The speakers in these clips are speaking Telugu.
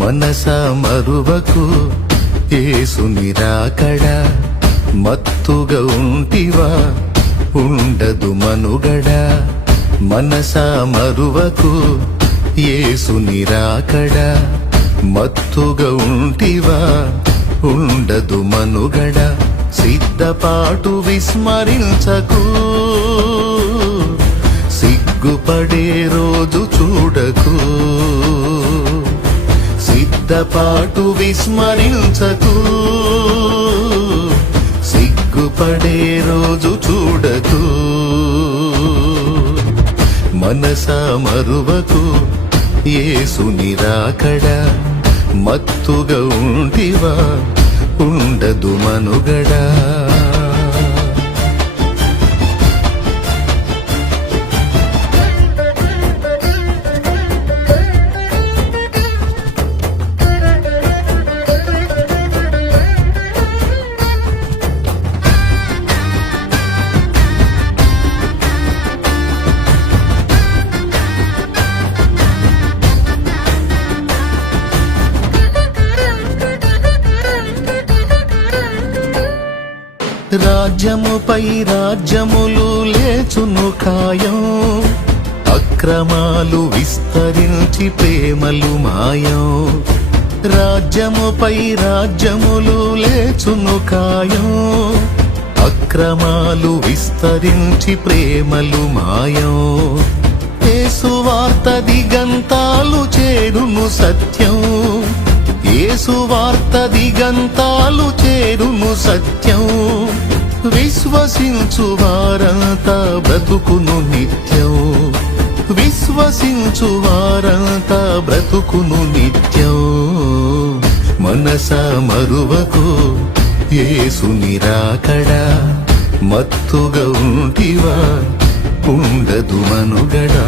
మనసా మరువకు యేసుని రాకడ, మత్తుగా ఉంటివా ఉండదు మనుగడ. మనసా మరువకు యేసుని రాకడ, మత్తుగా ఉంటివా ఉండదు మనుగడ. సిద్ధపాటు విస్మరించకు, సిగ్గుపడే రోజు చూడకు. సిద్ధపాటు విస్మరించకు, సిగ్గుపడే రోజు చూడకు. మనసా మరువకు యేసుని రాకడ, మత్తుగా ఉంటివా ఉండదు మనుగడా. రాజ్యముపై రాజ్యములు లేచును ఖాయం, అక్రమాలు విస్తరించి ప్రేమలు మాయం. రాజ్యముపై రాజ్యములు లేచును ఖాయం, అక్రమాలు విస్తరించి ప్రేమలు మాయం. యేసు వార్త దిగంతాలు చేరును సత్యం, యేసు వార్త దిగంతాలు చేరును సత్యం. విశ్వసించు వారంతా బ్రతుకును నిత్యం, విశ్వసించు వారంతా బ్రతుకును నిత్యం. మనసా మరువకు యేసుని రాకడ, మత్తుగా ఉంటివా ఉండదు మనుగడా.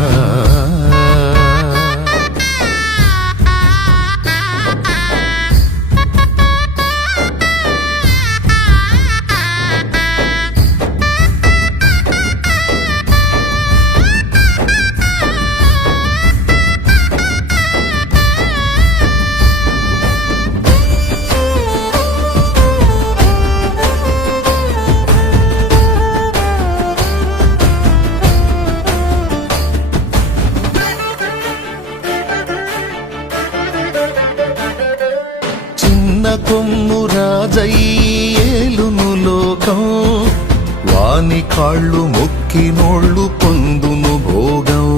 కొమ్ము రాజయ్యేలును లోకం, వాని కాళ్ళు మొక్కినోళ్ళు పొందును భోగం.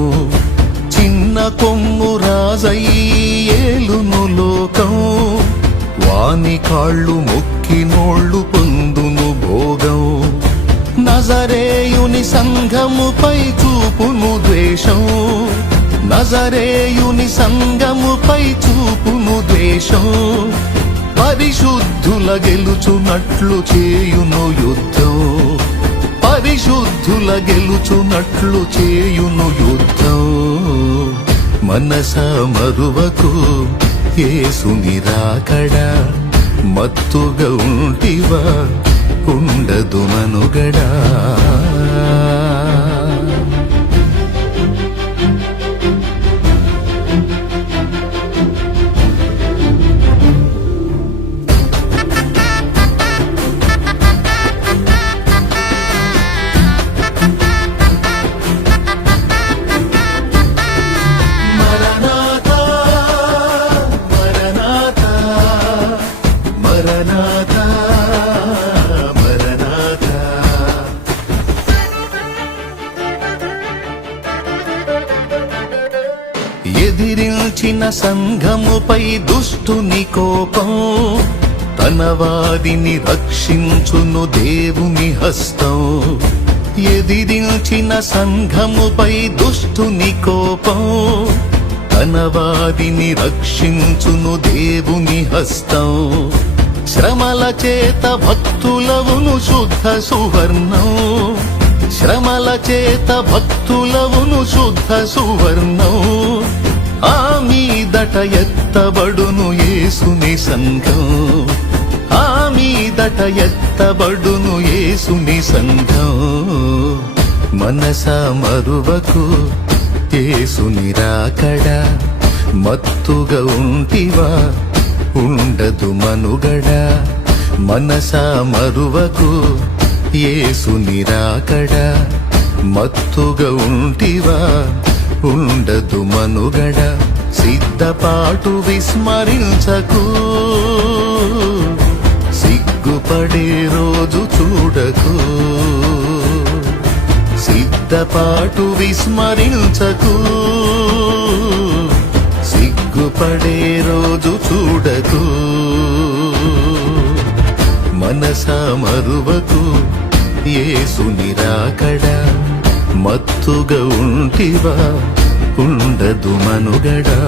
చిన్న కొమ్ము రాజయ్యేలును లోకం, వాని కాళ్ళు మొక్కినోళ్ళు పొందును భోగం. నజరేయుని సంఘముపై చూపును ద్వేషం, నజరేయుని సంఘముపై చూపును ద్వేషం. పరిశుద్ధుల గెలుచునట్లు చేయును యుద్ధం, పరిశుద్ధుల గెలుచునట్లు చేయును యుద్ధం. మనసా మరువకు యేసుని రాకడ, మత్తుగా ఉంటివా ఉండదు మనుగడా. ఎదిరించిన సంఘముపై దుష్టుని కోపం, తన వారిని రక్షించును దేవుని హస్తం. ఎదిరించిన సంఘముపై దుష్టుని కోపం, తన వారిని రక్షించును దేవుని హస్తం. శ్రమల చేత భక్తులవును శుద్ధ సువర్ణం, శ్రమల చేత భక్తులవును శుద్ధ సువర్ణం. ఆ మీదట ఎత్తబడును యేసుని సంఘం, ఆ మీదట ఎత్తబడును యేసుని సంఘం. మనసా మరువకు యేసుని రాకడా, మత్తుగా ఉంటివా ఉండదు మనుగడ. మనసా మరువకు యేసుని రాకడా, మత్తుగా ఉంటివా ఉండదు మనుగడ. సిద్ధపాటు విస్మరించకు, సిగ్గుపడే రోజు చూడకు. సిద్ధపాటు విస్మరించకు, సిగ్గుపడే రోజు చూడకు. మనసా మరువకు యేసుని రాకడా, మత్తుగా ఉంటివా ఉండదు మనుగడా.